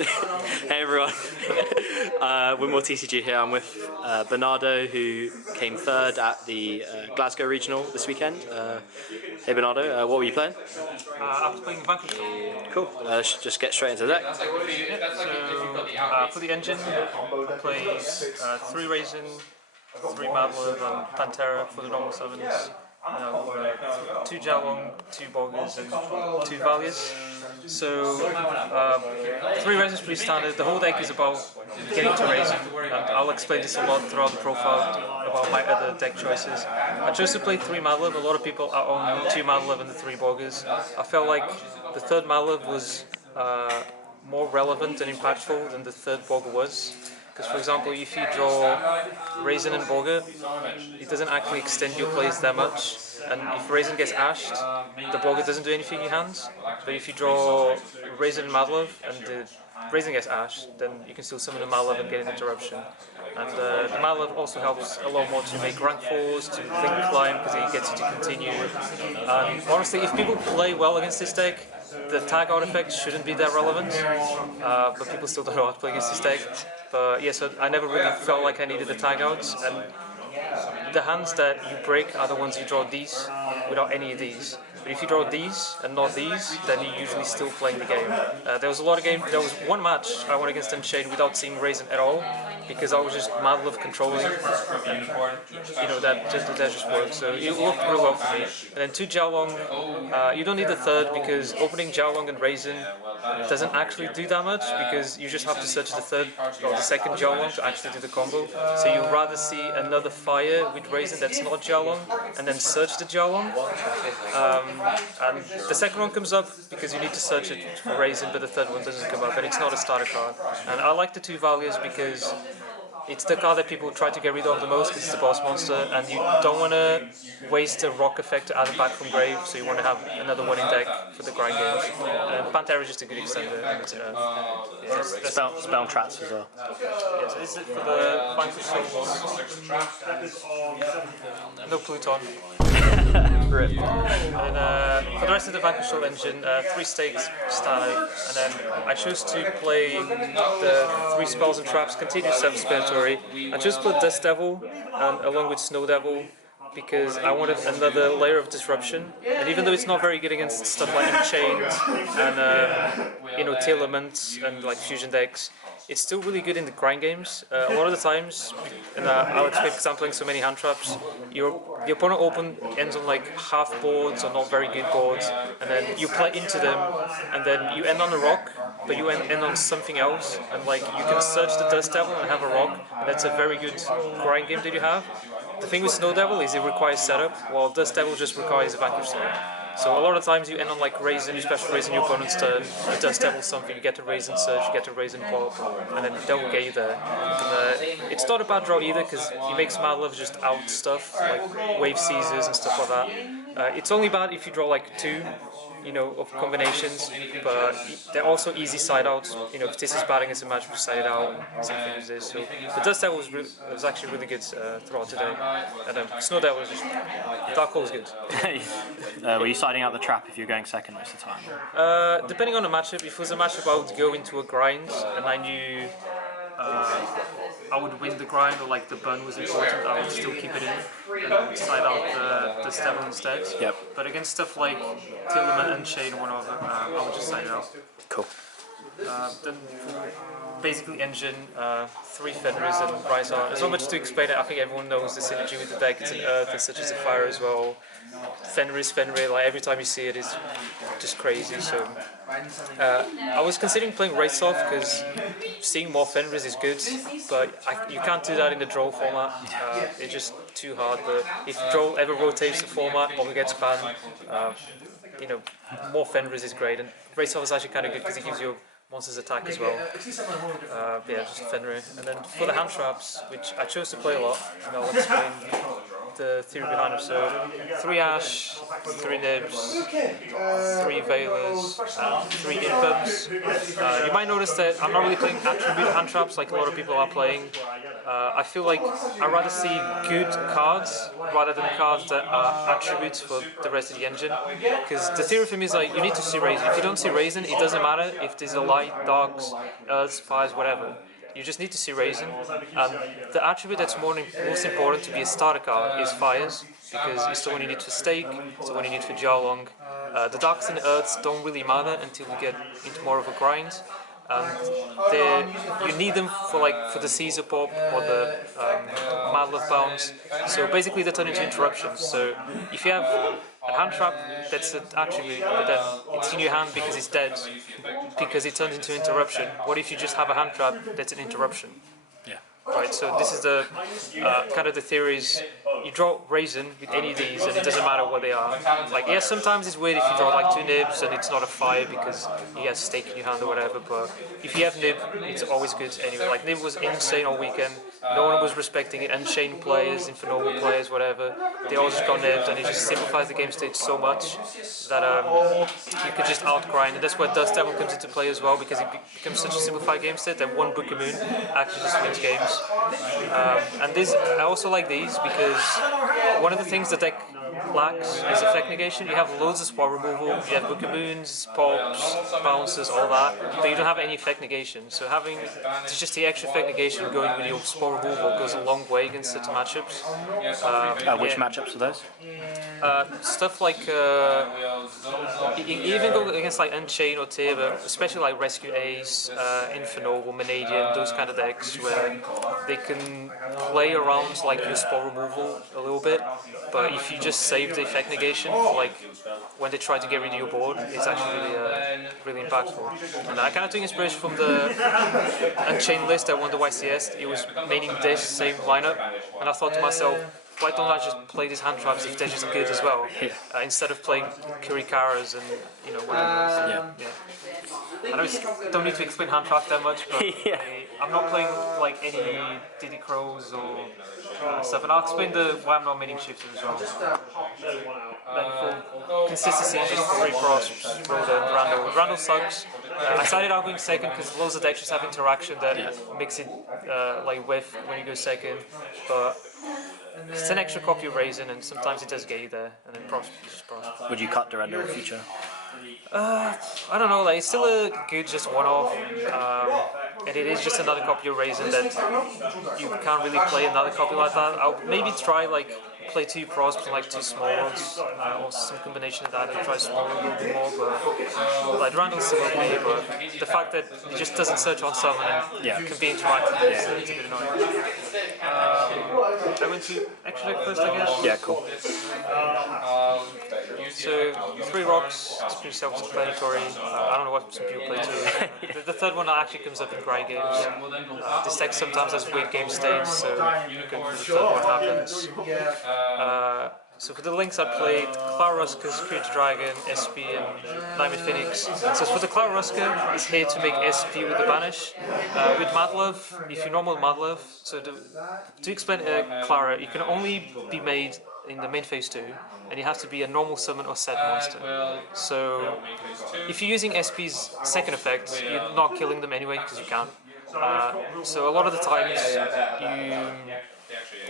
Hey everyone, we're more TCG here. I'm with Bernardo, who came third at the Glasgow regional this weekend. Hey Bernardo, what were you playing? I was playing Vanquish. Cool, should just get straight into the deck. Yeah, so for the engine, I played 3 Raisin, 3 Madlib and Pantera for the normal 7s. 2 Jalong, 2 Boggers and 2 Valias. So 3 Raisin is pretty standard. The whole deck is about getting to Raisin, and I'll explain this a lot throughout the profile about my other deck choices. I chose to play 3 Madlib. A lot of people are on 2 Madlib and the 3 Boggers. I felt like the 3rd Madlib was more relevant and impactful than the 3rd Bogger was. Because for example, if you draw Raisin and Bogger, it doesn't actually extend your plays that much. And if Raisin gets ashed, the Bogger doesn't do anything in your hands. But if you draw Raisin and Madlib and the Raisin gets ashed, then you can still summon the Madlib and get an interruption. And the Madlib also helps a lot more to make rank 4s, to link climb, because it gets you to continue. Honestly, if people play well against this deck, the tag out effect shouldn't be that relevant, but people still don't know how to play against this deck. But yeah, so I never really felt like I needed the tag outs, and the hands that you break are the ones you draw these without any of these. But if you draw these and not these, then you're usually still playing the game. There was a lot of games. There was one match I went against Unchained without seeing Raisin at all, because I was just Madlib controlling, and you know that just worked. So it worked really well for me. And then 2 Jiaolong, you don't need the 3rd because opening Jiaolong and Raisin doesn't actually do that much, because you just have to search the 3rd or the 2nd Jiaolong to actually do the combo. So you'd rather see another fire with Raisin that's not Jiaolong, and then search the Jiaolong. And the 2nd one comes up because you need to search it for Raisin, but the 3rd one doesn't come up, and it's not a starter card. And I like the 2 Valias because it's the card that people try to get rid of the most because it's the boss monster, and you don't want to waste a rock effect to add it back from grave, so you want to have another one in deck for the grind games. And Pantera is just a good extender. And, Spell traps as well. Yeah, so this is it for the Vanquish no Pluton. Rip. And for the rest of the Vanquish engine, 3 stakes standard, and then I chose to play the 3 spells and traps, continuous self-explanatory. I chose to play Dust Devil along with Snow Devil because I wanted another layer of disruption, and even though it's not very good against stuff like Unchained and Tailorments and like fusion decks, it's still really good in the grind games. A lot of the times, and I'll explain because I'm playing so many hand traps, the opponent ends on like half boards or not very good boards, and then you play into them, and then you end on a rock, but you end on something else, and like you can search the Dust Devil and have a rock, and that's a very good grind game that you have. The thing with Snow Devil is it requires setup, while Dust Devil just requires a Vanquish sword. So a lot of times you end on like Raisin, you special Raisin your opponent's turn, you Dust Devil something, you get to Raisin search, you get to Raisin pop, and then that will get you there. And, it's not a bad draw either, because he makes Madlib just out stuff, like Wave Seizers and stuff like that. It's only bad if you draw like 2, of combinations, but they're also easy side outs. If this is bad against a match, we side it out, something like this. So the Dust Devil was actually really good throughout today, and Snow Devil was just Dark Hole was good. Were you siding out the trap if you're going second most of the time? Depending on the matchup, if it was a matchup I would go into a grind, and I knew I would win the grind, or like the burn was important, I would still keep it in and side out the Devil instead. Yep. But against stuff like Tillerman and Shane, one of them, I would just side it out. Cool. Then basically engine, 3 Fenrirs and Rise Art. There's not much to explain it. I think everyone knows the synergy with the deck. It's an earth, it's such as a fire as well. Fenrir is Fenrir, like every time you see it is just crazy. So I was considering playing Race Off because seeing more Fenrirs is good, but you can't do that in the draw format. It's just too hard. But if draw ever rotates the format or gets banned, more Fenrirs is great, and Race Off is actually kind of good because it gives you monsters attack as well. Yeah, just Fenrir. And then for the hand traps, which I chose to play a lot, and I'll explain the theory behind them. So 3 Ash, 3 Nibs, 3 Veilers, and 3 Infams. You might notice that I'm not really playing attribute hand traps like a lot of people are playing. I feel like I'd rather see good cards rather than cards that are attributes for the rest of the engine. Because the theory for me is like you need to see Raisin. If you don't see Raisin, it doesn't matter if there's a light, darks, earths, fires, whatever. You just need to see Raisin. The attribute that's most important to be a starter card is fires, because it's the one you need for stake, it's the one you need for Jiaolong. The darks and the earths don't really matter until you get into more of a grind. You need them for the Caesar pop or the Madlove bounce. So basically they turn into interruptions. So if you have a hand trap, that's an attribute, but then it's in your hand because it's dead, because it turns into interruption. What if you just have a hand trap that's an interruption? Yeah. Right, so this is the kind of the theories. You draw Raisin with any of these and it doesn't matter what they are. Like, yeah, sometimes it's weird if you draw like 2 nibs and it's not a fire because he has stake in your hand or whatever, but if you have nib, it's always good anyway. Like, nib was insane all weekend, no one was respecting it, Unchained players, Infernoble players, whatever, they all just got nibs and it just simplifies the game state so much that you could just outgrind, and that's where Dust Devil comes into play as well, because it becomes such a simplified game state that one Book of Moon actually just wins games. And I also like these because one of the things the deck lacks is effect negation. You have loads of spot removal, you have Book of Moons, pops, bounces, all that, but you don't have any effect negation. So having just the extra effect negation going with your spot removal goes a long way against certain matchups. Which matchups are those? Stuff like even go against like Unchained or Tyr, but especially like Rescue Ace, Infernoble, Manadian, those kind of decks where they can play around like your spell removal a little bit, but if you just save the effect negation for like when they try to get rid of your board, it's actually really impactful. And I kind of took inspiration from the Unchained list that won the YCS. It was maining this same lineup, and I thought to myself, why don't I just play these hand traps if they're just good as well, instead of playing Kurikaras and whatever. I don't need to explain hand traps that much, but I'm not playing like any Diddy Crows or stuff, and I'll explain why I'm not maining shifters as well. Then for consistency, just 3 cross, Rhoda and Randall. Randall sucks. I started out going second because loads of decks just have interaction that makes it like whiff when you go second, but it's an extra copy of Raisin, and sometimes it does get you there, and then props just props. Would you cut Durando in future? I don't know, like, it's still a good just one-off, and it is just another copy of Raisin that you can't really play another copy like that. I'll maybe try like play 2 prosps and like 2 small ones, or some combination of that, and try smaller a little bit more, but like Randall's still okay, but the fact that he just doesn't search on summon and can be interactive, it's a bit annoying. I went to extra deck first, I guess? Yeah, cool. So 3 rocks, it's pretty self-explanatory. I don't know what some people play too. The third one actually comes up in grind games. This deck sometimes has weird game states, so the third one happens. So for the links I played Klaruska, Security Dragon, SP and Nightmare Phoenix. So for the Klaruska, it's here to make SP with the Banish. With Madlove, if you normal Madlove, so to explain Clara, it can only be made in the main phase 2, and it has to be a normal summon or set monster. So if you're using SP's second effect, you're not killing them anyway because you can't. So a lot of the times you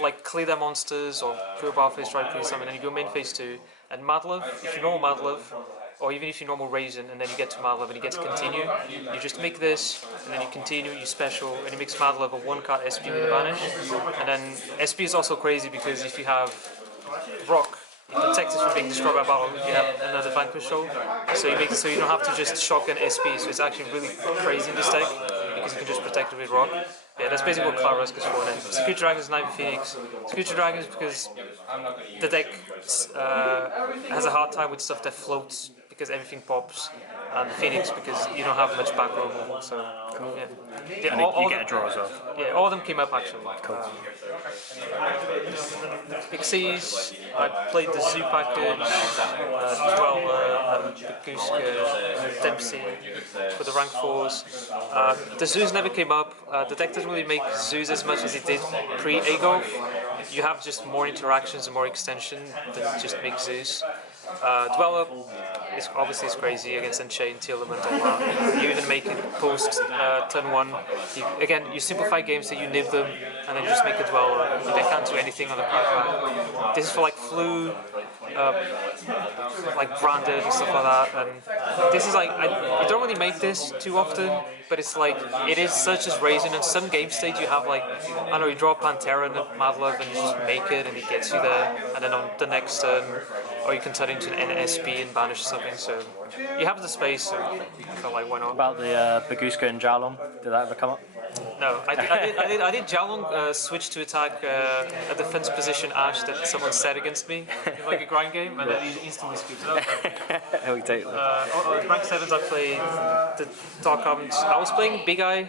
like clear their monsters or pure bar phase, try to clear something, and you go main phase 2. And Madlove, if you normal Madlove, or even if you normal Raisin and then you get to Madlove and you get to continue, you just make this, and then you continue, you special, and you mix Madlove a 1-card SP with a Vanish. And then SP is also crazy because if you have Rock, it protects us from being destroyed by battle if you have another Vanquish show. So you make it so you don't have to just shotgun SP, so it's actually really crazy in this deck because you can just protect it with Rock. Yeah, that's basically what Klaruska's for. And Security Dragon is Nightmare Phoenix. Security Dragon is because the deck has a hard time with stuff that floats because everything pops, and Phoenix because you don't have much back row movement. So yeah, And you get a draw as well. Yeah, all of them came up actually. Cool. Pixies, I played the Zoo package, Dweller, Baguska, Dempsey for the rank 4s. The Zoos never came up. The deck doesn't really make Zoos as much as it did pre-AGO. You have just more interactions and more extension than just make Zoos. Dweller is obviously crazy against Enchain, Telement, all that. You even make it post turn 1. You simplify games so you nib them and then you just make a Dweller. They can't do anything on the path. This is for like Flu, like Branded and stuff like that. And this is like, you don't really make this too often, but it's like, it is such as raising. In some game state you have like, I don't know, you draw Pantera and Madlove and you just make it and it gets you there, and then on the next turn, or you can turn it into an NSP and banish or something, so you have the space, so I felt like, why not? About the Baguska and Jalong, did that ever come up? No, I did Jalong switch to attack a defense position Ash that someone set against me in like a grind game, and then he instantly scooped it up. We take Rank 7s I played the Dark Arms. I was playing Big Eye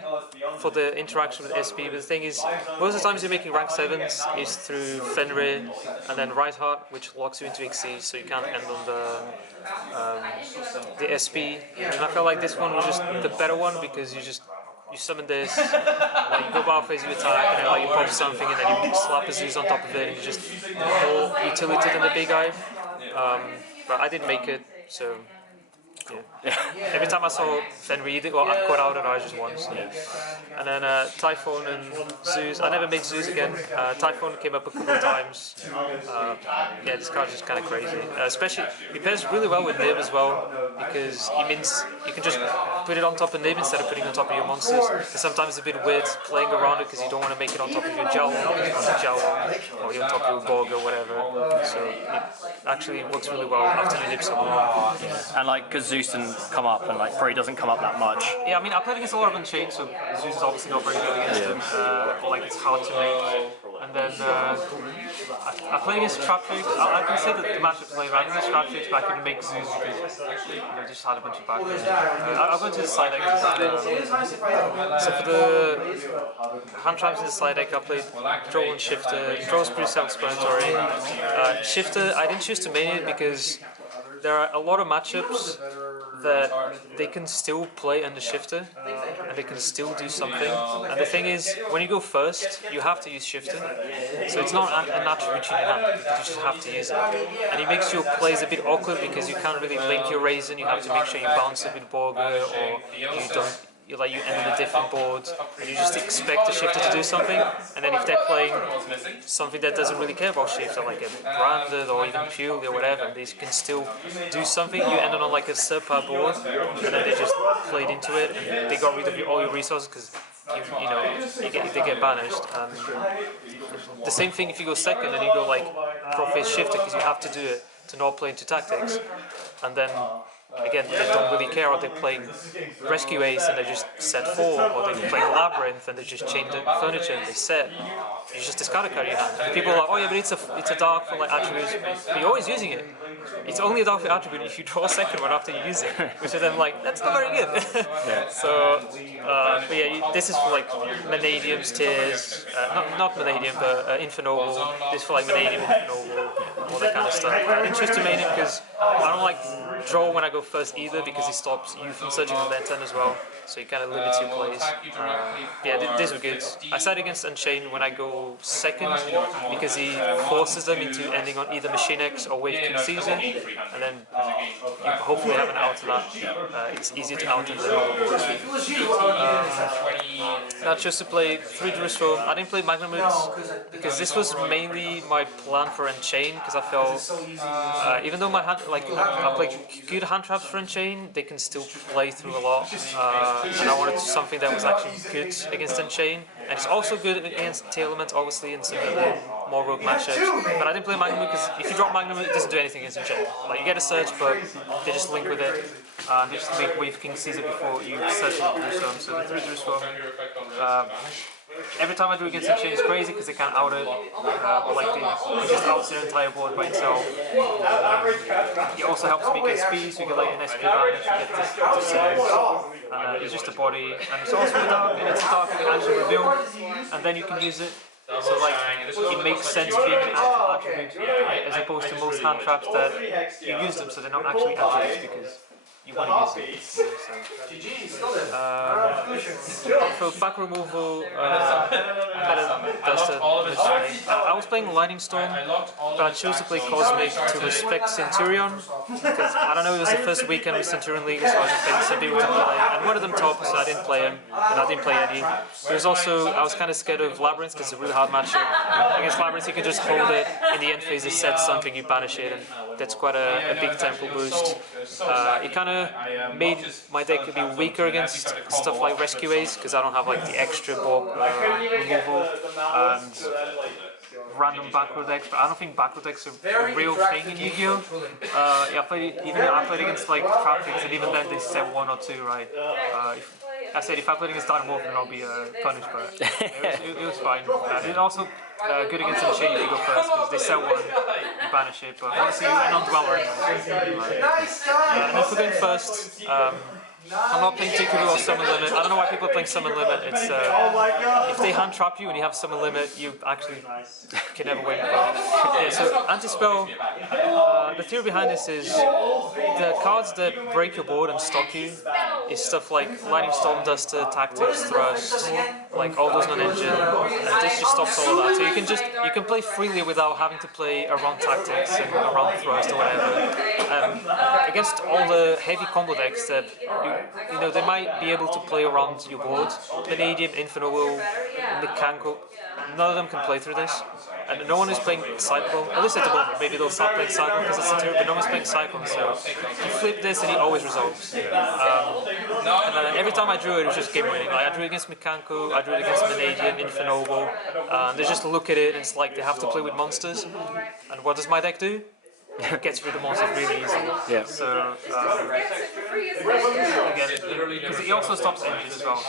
for the interaction with SP, but the thing is, most of the times you're making rank 7s is through Fenrir and then Right Heart, which locks you into XC, so you can't end on the SP. And I felt like this one was just the better one because you summon this, like you go bar phase, you attack, and then like you pop something, and then you slap a Zeus on top of it, and you just more utility than the Big Eye. But I didn't make it, so yeah. Every time I saw Fenrir, I got out and I just won. So. And then Typhoon and Zeus. I never made Zeus again. Typhoon came up a couple of times. Yeah, this card's just kind of crazy. Especially, it pairs really well with Nib as well, because it means you can just put it on top of Nib instead of putting it on top of your monsters. It's sometimes a bit weird playing around it because you don't want to make it on top of your Jalong, or you're on top of your Borg or whatever. So it actually works really well after you Nib someone. And like, because Zeus didn't come up, and like Free doesn't come up that much. Yeah, I mean, I played against a lot of Unchained, so Zeus is obviously not very good against them. Like, it's hard to make. And then I played against Trap Shakes. I can say that the matchup played right against Trap Shakes, but I couldn't make Zeus because they just had a bunch of backers. I'll go into the side deck. So for the hand traps in the side deck, I played Droll and Shifter. Droll's pretty self-explanatory. Shifter, I didn't choose to main it because there are a lot of matchups that they can still play under Shifter and they can still do something. And the thing is, when you go first, you have to use Shifter. So it's not an attribute in your hand, you just have to use it. And it makes your plays a bit awkward because you can't really link your Raisin, you have to make sure you bounce it with Borger, or you don't. You end on a different board and you just expect the Shifter to do something, and then if they're playing something that doesn't really care about Shifter, like a Branded or even Purely or whatever, they can still do something. You end on like a subpar board and then they just played into it and they got rid of all your resources because they get banished. And the same thing if you go second and you go like Profit Shifter because you have to do it to not play into tactics, and then again, they don't really care, or they're playing Rescue Ace and they just set 4, or they're playing Labyrinth and they just chain the furniture and they set. You just discard a card in your hand. And people are like, oh yeah, but it's a dark for like attributes, but you're always using it. It's only a dark for attribute if you draw a second one after you use it, which is then like, that's not very good. Yeah. So, but yeah, this is for like Manadiums, Tears, not Manadium, but Infernoble. This is for like Manadium, Infernoble, all that kind of stuff. I didn't choose to main it because I don't like draw when I go first either, because he stops you from searching on their turn as well, so he kind of limits your plays. Yeah, these were good. I side against Unchained when I go second because he forces them into ending on either Machine X or Wave King Caesar, and then you hopefully have an out of that. It's easier to out than the normal boards. I chose to play 3 Jerusalem. I didn't play Magnum Moods because this was mainly my plan for Unchained, because I felt even though my hand, like I play good hand traps for Unchained, they can still play through a lot, and I wanted something that was actually good against Unchained, and it's also good against Telement, obviously, in some of the more rogue matchups. But I didn't play Magnum because if you drop Magnum, it doesn't do anything against Unchained. Like, you get a search, but they just link with it. They just make Wave King Caesar before you search the Jerusalem. So the 3 Jerusalem. Every time I do against Unchained, it's crazy because they can't out it, or like they just outs their entire board by itself. It also helps me get speed, so you get like an SP banish, you get to series. It's just a body, and it's also a dark, and it's a dark, you can actually reveal, and then you can use it. So like, it makes sense being an actual attribute, as opposed to most hand traps that you use them, so they're not actually attributes because you want to use them. for back removal, I was playing Lightning Storm, but I chose to play Cosmic to respect Centurion, because I don't know, it was the first weekend with Centurion League, so I was expecting some people to play, and one of them top, so I didn't play him, and I didn't play any. It was also, I was kind of scared of Labyrinth, because it's a really hard matchup. Against Labyrinth you can just hold it, in the end phase it sets something, you banish it, and that's quite a big tempo boost. It kind of made my deck a bit weaker against stuff like Rescue Ace, because I don't have like the extra Bob removal and random backrow decks, but I don't think backrow decks are a real thing in YGO. Yeah, I played against like Traffics, and even then they set 1 or 2, right? I said if I played against Dynamorph then I'll be punished, but it was fine. It's also good against Unchained if you go first, because they sell 1, you banish it, but honestly you went on Dweller and then for going first, I'm not playing Tikubu or Summon Limit. I don't know why people are playing Summon Limit. It's if they hand trap you and you have Summon Limit, you actually can never win. Yeah, so Anti-Spell, the theory behind this is the cards that break your board and stop you is stuff like Lightning Storm, Duster, Tactics, Thrust, like all those non-engine, and this just stops all of that. So you can play freely without having to play around Tactics and around Thrust or whatever. Against all the heavy combo decks that you know, they might be able to play around your board. Vanadium, Infinoble, Mechanical, none of them can play through this. And no one is playing Cyclone, at least at the moment. Maybe they'll start playing Cyclone because it's a tier, but no one's playing Cyclone, so you flip this and it always resolves. And every time I drew it, it was just game winning. Like, I drew it against Mechanical, I drew it against Vanadium, Infinoble, they just look at it and it's like they have to play with monsters. And what does my deck do? It gets rid of monsters really easily. Yeah. So, again, because it also stops engine as well.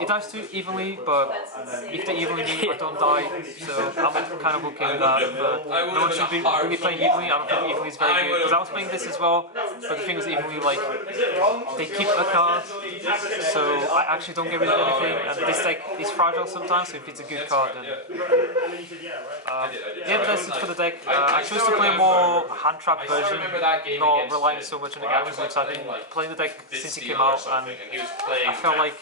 It dies too evenly, but if they evenly mean I don't die, so I'm kind of okay with that. But no one should be really playing evenly. I don't think evenly is very good. Because I was playing this as well, but the thing was evenly, like, they keep a card, so I actually don't get rid of anything. And this deck is fragile sometimes, so if it's a good card, then. Yeah, but that's it for the deck. I chose to play a more hand trap version, not relying so much on the attributes. I've been playing the deck since it came out, and I felt like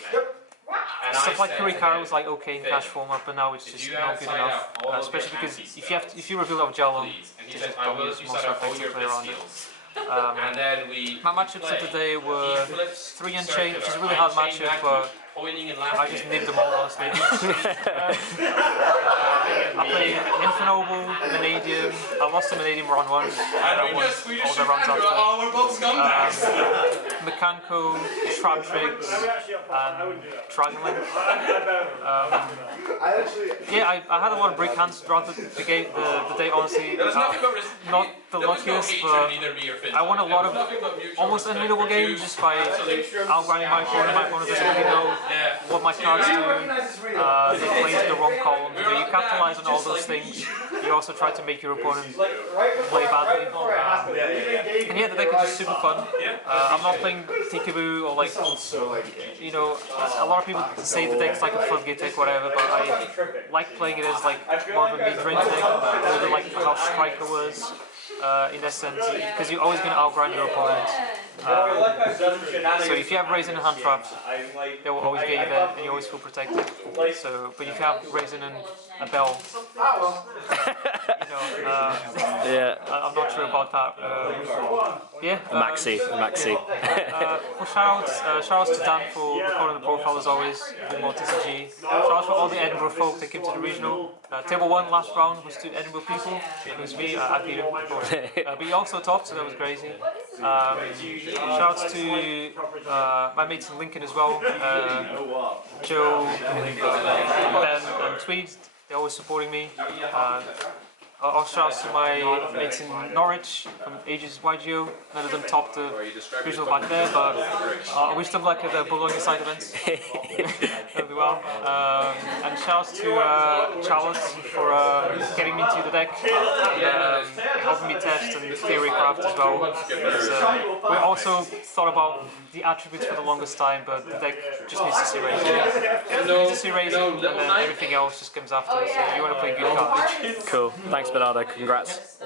stuff like Kurikara was like okay in cash format, but now it's just not good enough. Especially because if you reveal off Jalon, you just don't use monster effects to play around it. My matchups of the day were 3 Unchained, which is a really hard matchup, but I just nipped them all, honestly. I played Infinoble, Vanadium. I lost to Vanadium round 1, and I won all the rounds after. Mechanical, Trap Tricks, and Dragonlink. Yeah, I had a lot of break hands throughout the game, the day, honestly. Not the luckiest, but I won a lot of almost unwinnable games just by outgrinding my opponent. My opponent doesn't really know what my cards do. They play the wrong columns. You capitalize on all those things. You also try to make your opponent play badly. And yeah, the deck is just super fun. I'm not playing Tikaboo or like, you know, a lot of people say the deck's like a floodgate deck, whatever, but I like playing it as like more of a mid-range deck, a little like how Striker was. In essence, because you're always going to outgrind your opponent. So if you have Raisin and Hand Trap, they will always get you there, and you always feel protected. So, but if you have Raisin and a Bell, you know, Yeah. I'm not sure about that. Yeah. Maxi. For shoutouts to Dan for recording the profile as always with more TCG. Shoutouts for all the Edinburgh folk that came to the regional. Table 1 last round was 2 Edinburgh people. It was me. I beat him. But he also topped, so that was crazy. Shoutouts to my mates in Lincoln as well. Joe, Ben, and Tweed. They're always supporting me. Also shoutouts to my mates in Norwich from Ages YGO. None of them topped the regional back there, but I wish them luck at the Bologna side events. They'll do well. And shoutouts to Charlotte for getting me into the deck, helping me test and theorycraft as well. We also thought about the attributes for the longest time, but the deck just needs to see raising. It needs to see raising, and then everything else just comes after. So you want to play good cards. Cool. Thanks, Bernardo. Congrats.